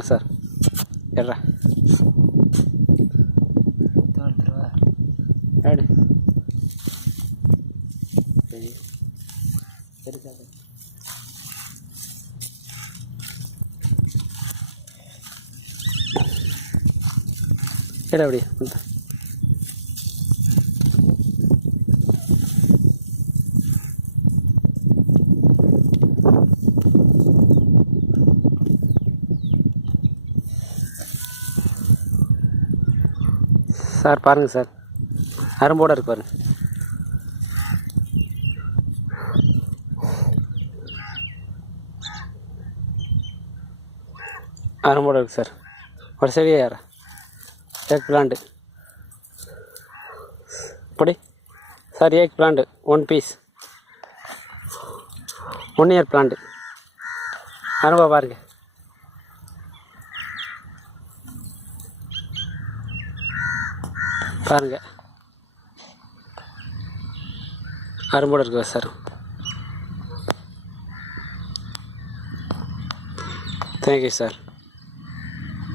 Sir எட்ரா ஆடு சரி சரி சார் எடா அப்படியே சார் பாருங்கள் சார். அரும்போடு இருக்கு பாருங்க. அரும்போடு இருக்குது சார். ஒரு சரியா யார்? ஏக் பிளாண்டு இப்படி? சார் ஏக் plant one piece one year plant அனுபவம் பாருங்கள் பாருங்கள் அரும்போடு இருக்கு சார்? Thank you sir